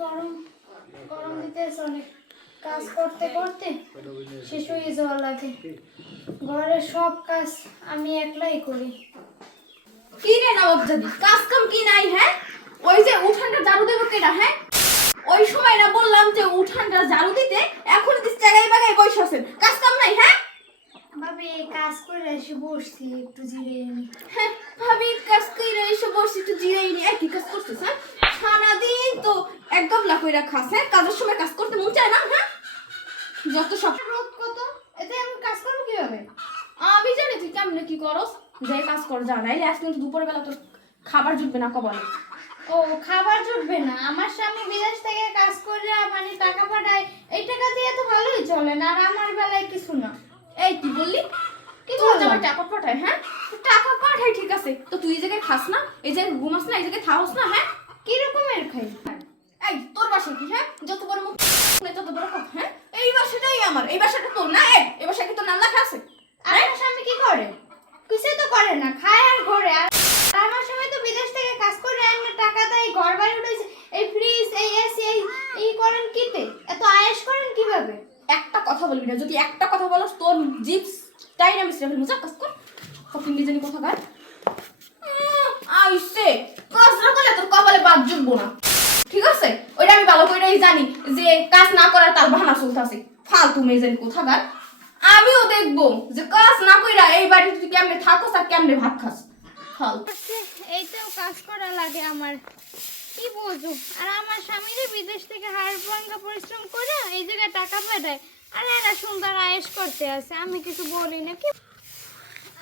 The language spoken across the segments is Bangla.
গরম গরম দিতেছে অনেক। কাজ করতে করতে শেষ হয়ে যাওয়া লাগে। ঘরের সব কাজ আমি একলাই করি। কি রে নবাব জাদি? কাজ কাম কি নাই হ্যাঁ? ওই যে উঠানটা ঝাড়ু দেবো কেনা হ্যাঁ? ওই সময় না বললাম যে উঠানটা ঝাড়ু দিতে এখন দিস জায়গায় বাগায় বসে আছেন। কাজ কাম নাই হ্যাঁ? ভাবি কাজ করে এসে বসছি একটু জিরে নি। হ্যাঁ ভাবি কাজ কইরা এসে বসে একটু জিরাই নি। একই কাজ করছিস হ্যাঁ? সারাদিন তো একদম লা কইরা খাস হ্যাঁ? কাজের সময় কাজ করতে মন চায় না হ্যাঁ? যত সব রোদ কত? এতে আমি কাজ করব কীভাবে? আমি জানি তুই কেমনে কি করস? যাই কাজ কর যা নাইলে আজ কিন্তু দুপুরবেলা তোর খাবার জুটবে না কবলে ও খাবার জুটবে না? আমার স্বামী বিদেশ থেকে কাজ করে মানে টাকা পাঠায়। এই টাকা দিয়ে তো ভালোই চলে না আর আমার বেলায় কিছু না। এই তুই বললি? টাকা পাঠায় হ্যাঁ? টাকা পাঠায় ঠিক আছে। তো তুই এই জায়গায় খাস না? এই জায়গায় ঘুমাস না এই জায়গায় থাকস না হ্যাঁ? কি রকমের খাই? এই তোর বাসা কি হ্যাঁ? যত বড় মুখ তত বড় কথা হ্যাঁ? এই বাসাটাই আমার এই বাসাটা তোর না? এই বাসা কি তোর নাম লেখা আছে? আর স্বামী কি করে? কিছু তো করে না খায় আর ঘরে। আর আমার স্বামী তো বিদেশ থেকে কাজ করে আনে টাকা দেয় ঘর বাড়ি উঠেছে এই ফ্রিজ এই এসি এই এই করেন কিতে? এত আয়েস করেন কীভাবে? একটা কথা বলবি না যদি একটা কথা বলস তোর জিপস তাই না মুজা কাজ কর ফকিং জানি কথা কার আইসে। কাজ না করলে তোর কপালে বাদ জুটবো না। ঠিক আছে? ওইটা আমি ভালো করেই জানি যে কাজ না করার তার বাহানা চলতেছে। ফালতু মেজেন কোথাকার। আমিও দেখব যে কাজ না কইরা এই বাড়িতে তুই কেমনে থাকস আর কেমনে ভাত খাস। ফালতু। এইটাও কাজ করা লাগে আমার। কি বুঝু আর আমার স্বামীরে বিদেশ থেকে হাড় ভাঙ্গা পরিশ্রম করে এই জায়গায় টাকা পাঠায় আর এরা সুন্দর আয়েস করতে আছে আমি কিছু বলি না। কি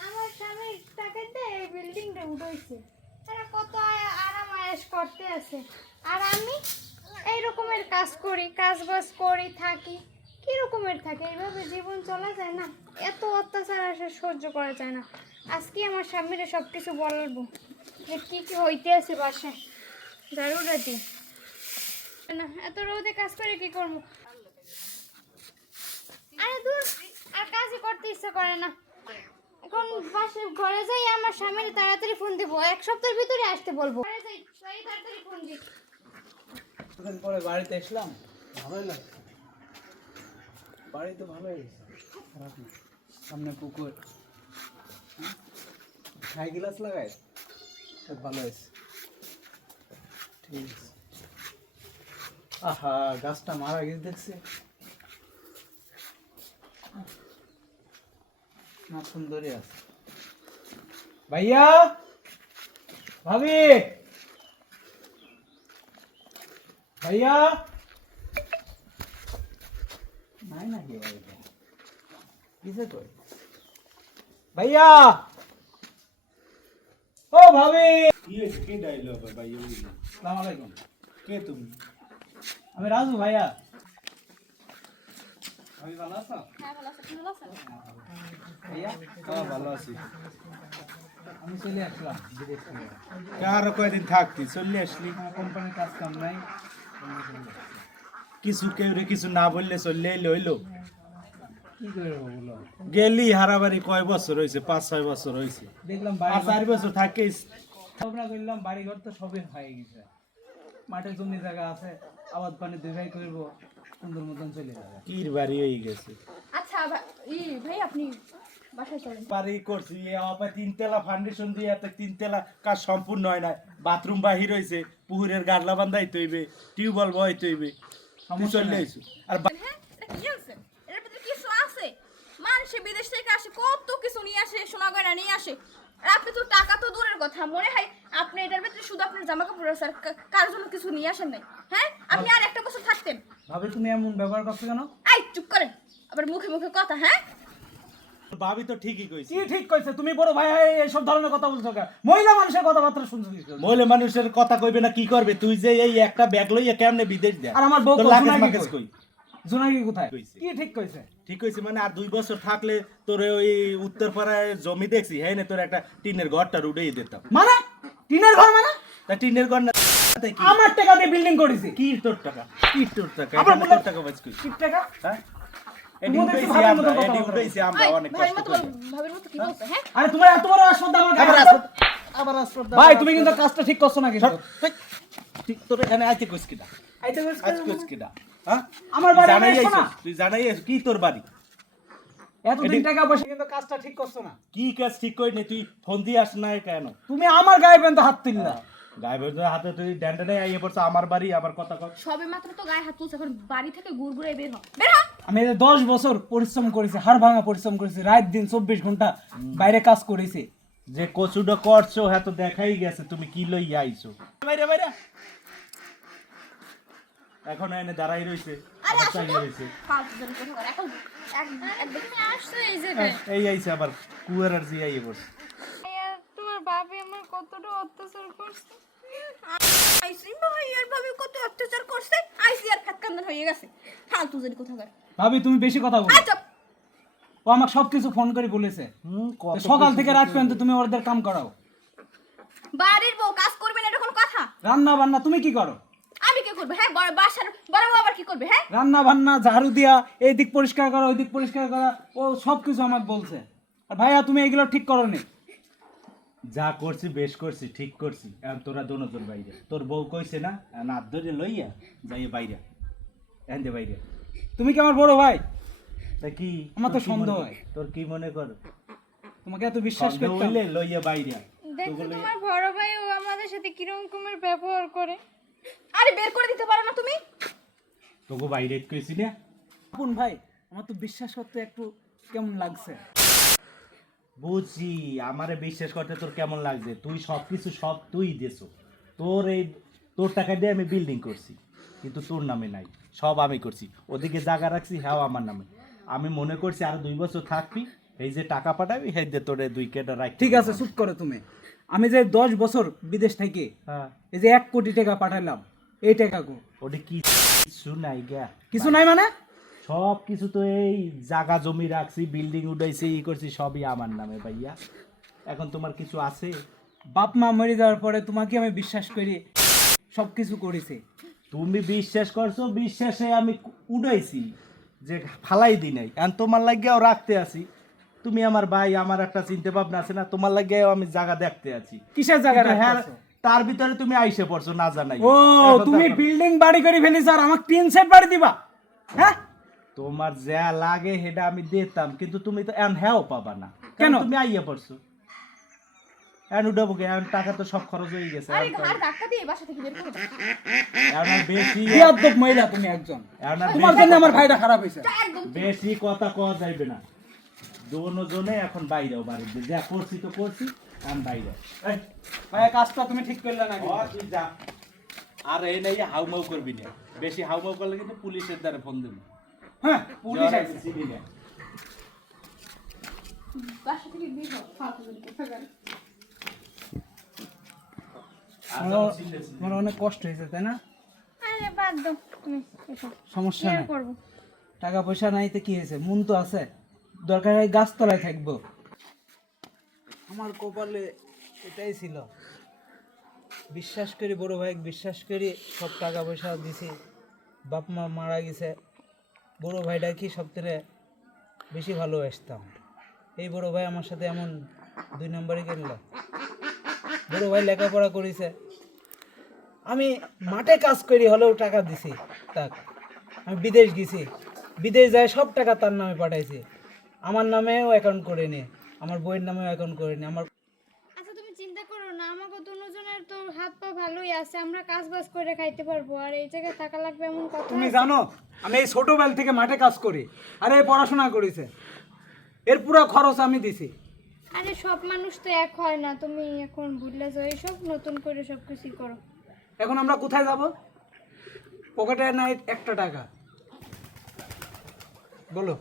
আমার স্বামীর টাকাতে এই বিল্ডিংটা উঠেছে এরা কত আরাম আয়েস করতে আছে। আর আমি এই রকমের কাজ করি কাজ বাজ করি, থাকি। কি রকমের থাকে? এইভাবে জীবন চলা যায় না। এত অত্যাচার আসে, সহ্য করা যায় না। আজকে আমার স্বামীরে সব কিছু বলব যে কি কি হইতে আছে বাসায়। দারুড়া দি। না, এত রোদে কাজ করে কি করব? আরে দূর, আর কাজই করতে ইচ্ছে করে না। এখন বাসে ঘরে যাই, আমার স্বামীর তাড়াতাড়ি ফোন দিব। এক সপ্তাহের ভিতরে আসতে বলব। ঘরে যাই তাড়াতাড়ি ফোন কিছুদিন পরে বাড়িতে এসলাম, ভালোই লাগছে। বাড়ি তো ভালোই গেছে খারাপ না। সামনে পুকুর। হুম? ছাই গ্লাস লাগাই? তো ভালো হয়েছে। ঠিক আছে। আহা, গাছটা মারা গেছে, দেখছে। না সুন্দরই আছে। ভাইয়া? ভাবি? ভাইয়া? নাই নাকি বাড়িতে কিসে কই? ভাইয়া? ও ভাবি! কি ডাইলো আবার আসসালামু আলাইকুম। কে তুমি? আমি রাজু ভাইয়া। ভাবি ভালো আছো? হ্যাঁ ভালো আছে। ভালো আছে? ভাইয়া? হ্যাঁ ভালো আছি। আমি চলে আসলাম বিদেশ থেকে। আরও কয়দিন থাকতি? চলে আসলি? কোম্পানির কাজ কাম নাই। কিছু কেউ রে কিছু না বললে চলে এলে হইল কি করে বলো? গেলি হারাবাড়ি কয় বছর হয়েছে? পাঁচ ছয় বছর হয়েছে। দেখলাম আর চার বছর থাকিস। ভাবনা করলাম বাড়ি ঘর তো সবই হয়ে গেছে। মাঠে জমি জায়গা আছে আবাদ পানি দুই ভাই করব। সুন্দর মতন চলে যাবে কির বাড়ি হয়ে গেছে। আচ্ছা ই ভাই আপনি বাসায় চলেন। বাড়ি করছি এ তিনতলা ফাউন্ডেশন দিয়ে এত তিনতলা কাজ সম্পূর্ণ হয় না। বাথরুম বাহির হয়েছে পুকুরের গাডলা বান্ধাইতে হইবে টিউবওয়েল তুই সমস্যা চলে। আর হ্যাঁ মানুষ বিদেশ থেকে আসে কত কিছু নিয়ে আসে সোনা গয়না নিয়ে আসে। আর আপনি তো টাকা তো দূরের কথা। মনে হয় আপনি এটার ভিতরে শুধু আপনার জামা কাপড় আছে আর জন্য কিছু নিয়ে আসেন নাই? হ্যাঁ? আপনি আর একটা বছর থাকতেন। ভাবে তুমি এমন ব্যবহার করছ কেন? আই চুপ করেন। আবার মুখে মুখে কথা হ্যাঁ? ভাবি তো ঠিকই কইছে। কি ঠিক কইছে? তুমি বড় ভাই এইসব ধরনের কথা বলছো কেন? মহিলা মানুষের কথাবার্তা শুনছো কি মহিলা মানুষের কথা কইবে না কি করবে? তুই যে এই একটা ব্যাগ লইয়া কেমনে বিদেশ দেয়? আর আমার বউ কই, জোনাকি কোথায়? কি ঠিক কইছে? ঠিক হয়েছে মানে আর দুই বছর থাকলে তোর ওই উত্তর পাড়ায় জমি দেখছি হ্যাঁ না তোর একটা টিনের ঘরটা উড়েই দিতাম। মানে? টিনের ঘর মানে? তা টিনের ঘর না আমার টাকা দিয়ে বিল্ডিং করেছি। কি তোর টাকা? কি তোর টাকা? তোর টাকা কই? কি টাকা? হ্যাঁ? আমরা আমরা হ্যাঁ? আরে তোমার এত বড় আসপর্দা আমার আবার গায়ে আসপদ আবার আসপদ ভাই তুমি কিন্তু কাজটা ঠিক করছ না কিন্তু। ঠিক তোর এখানে আইতে কিনা আইতে কিনা হ্যাঁ? আমার বাড়ি জানাই আইছো তুই জানাই আইছিস কি তোর বাড়ি? এতদিন টাকা পয়সা কিন্তু কাজটা ঠিক করছ না। কি কাজ ঠিক তুই ফোন দিয়ে আস না কেন? তুমি আমার গায়ে পর্যন্ত হাত তুললা। গায়ে বেঁধে হাতে তুই ড্যান্ডে আইয়ে পড়ছে আমার বাড়ি আবার কথা কর সবে মাত্র তো গায়ে হাত তুলছে এখন বাড়ি থেকে বের হ। বের হ! আমি দশ বছর পরিশ্রম করেছি হাড় ভাঙা পরিশ্রম করেছি রাত দিন চব্বিশ ঘণ্টা বাইরে কাজ করেছি। যে কচুটা করছ হ্যাঁ তো দেখাই গেছে তুমি কি লই আইছো? বাইরে বাইরে এখন এনে দাঁড়াই রইছে আরে আবার আসো চাইয়ে তো। রইছে ফালতু জন কোথাকার এখন এক- এনে দাঁড়াই আসছো এই আইছে আবার কুয়ার আর জি আইয়ে পড়ছে। তোমার বাবা আমার কতটা অত্যাচার করছে। আইসি কত অত্যাচার করছে। আইসি আর হয়ে গেছে। ফালতু কোথাকার ভাবি তুমি বেশি কথা বলো। ও আমাকে সবকিছু ফোন করে বলেছে। সকাল থেকে রাত পর্যন্ত তুমি ওদের কাম করাও। বাড়ির বউ কাজ করবে না এটা কোনো কথা? রান্না বান্না তুমি কি করো? করব? হ্যাঁ বড় বাসার বড় বউ আবার কি করবে হ্যাঁ? রান্না বান্না ঝাড়ু দিয়া এই দিক পরিষ্কার করা ওই দিক পরিষ্কার করা ও সব কিছু আমাকে বলছে। আর ভাইয়া তুমি এগুলো ঠিক করো নি যা করছি বেশ করছি ঠিক করছি। এখন তোরা দোনোজন বাইরে। তোর বউ কইছে না এখন হাত ধরে লইয়া যাই বাইরে। এখন দে বাইরে। তুমি কি আমার বড় ভাই? তা কি? আমার তো সন্দেহ মনে- হয়। তোর কি মনে কর? তোমাকে এত বিশ্বাস করতাম। হইলে লইয়া বাইরে। দেখো তোমার বড় ভাই ও আমাদের সাথে কীরকম রকমের ব্যবহার করে? আরে বের করে না তোকে বাইরে কইছি না আপন ভাই আমার তো বিশ্বাস করতে একটু কেমন লাগছে? বুঝছি আমারে বিশ্বাস করতে তোর কেমন লাগছে? তুই সব কিছু সব তুই দেছো তোর এই তোর টাকা দিয়ে আমি বিল্ডিং করছি কিন্তু তোর নামে নাই। সব আমি করছি। ওদিকে জায়গা রাখছি হ্যাঁ আমার নামে। আমি মনে করছি আর দুই বছর থাকবি এই যে টাকা পাঠাবি সেই যে তোরে দুই কেটা রাখ ঠিক আছে চুপ করো তুমি। আমি যে দশ বছর বিদেশ থেকে হ্যাঁ। এই যে এক কোটি টাকা পাঠালাম এই টাকা কো ওটা কি কিছু নাই গা। কিছু নাই মানে? সব কিছু তো এই জায়গা জমি রাখছি বিল্ডিং উঠাইছি ই করছি সবই আমার নামে ভাইয়া। এখন তোমার কিছু আছে? বাপ মা মরে যাওয়ার পরে তোমাকে আমি বিশ্বাস করি সব কিছু করেছি। তুমি বিশ্বাস করছ বিশ্বাসে আমি উড়াইছি যে ফালাই দি নাই। এখন তোমার লাগিয়াও রাখতে আছি। তুমি আমার ভাই আমার একটা চিন্তা ভাবনা আছে না তোমার লাগিয়াও আমি জায়গা দেখতে আছি। কিসের জায়গা হ্যাঁ? তার ভিতরে তুমি আইসে পড়ছো না জানাই। ও তুমি বিল্ডিং বাড়ি করে ফেলিস আর আমাকে তিন সেট বাড়ি দিবা? হ্যাঁ? তোমার যা লাগে সেটা আমি দিতাম কিন্তু তুমি তো এখন হ্যাঁ পাবা না। কেন? তুমি আইয়া পড়ছো। এখন উঠাবো কি? এখন টাকা তো সব খরচ হয়ে গেছে আরে তো- ধাক্কা দিয়ে বাসা থেকে বের করে আর বেশি বিয়াদ্দপ মহিলা তুমি একজন। আর তোমার জন্য আমার ভাইটা খারাপ একদম বেশি কথা কওয়া যাইবে না। দোনো জনে এখন বাইরেও বাড়িতে যা করছি তো করছি। বাইরে কাজটা তুমি ঠিক করলে না তুই যা। আর এই নাই হাউমাউ করবি না? বেশি হাউমাউ করলে কিন্তু পুলিশের দ্বারা ফোন দিবি। হ্যাঁ পুলিশ আছে আছে, চিনি না। বাসা থেকে বের হও ফালতু কোথাকার আমার যখন চিনলে চিনবি। আমার অনেক কষ্ট হয়েছে তাই না? আরে বাদ দাও। তুমি সমস্যা নেই। টাকা পয়সা নাই তো কি হয়েছে? মন তো আছে। দরকার হয় গাছতলায় থাকব। আমার কপালে এটাই ছিল। বিশ্বাস করি, বড় ভাই, বিশ্বাস করি সব টাকা পয়সা দিছি। বাপ মা মারা গেছে। বড় ভাইটা কি সব থেকে বেশি ভালোবাসতাম? এই বড় ভাই আমার সাথে এমন দুই নম্বরে গেল বড় ভাই লেখাপড়া করেছে। আমি মাঠে কাজ করি, হলেও টাকা দিছি তাক। আমি বিদেশ গেছি। বিদেশ যায় সব টাকা তার নামে পাঠাইছি। আমার নামেও অ্যাকাউন্ট করে নি আমার বইয়ের নামেও অ্যাকাউন্ট করে নি আমার আচ্ছা তুমি চিন্তা করো না আমাকে দুজনের তো হাত পা ভালোই আছে আমরা কাজ বাজ করে খাইতে পারব আর এই জায়গায় থাকা লাগবে এমন কথা তুমি জানো আমি এই ছোটবেলা থেকে মাঠে কাজ করি আরে এই পড়াশোনা করেছে। এর পুরো খরচ আমি দিছি। আরে সব মানুষ তো এক হয় না তুমি এখন ভুলে যাও এইসব নতুন করে সব কিছু করো। এখন আমরা কোথায় যাব? পকেটে নাই একটা টাকা। বলো।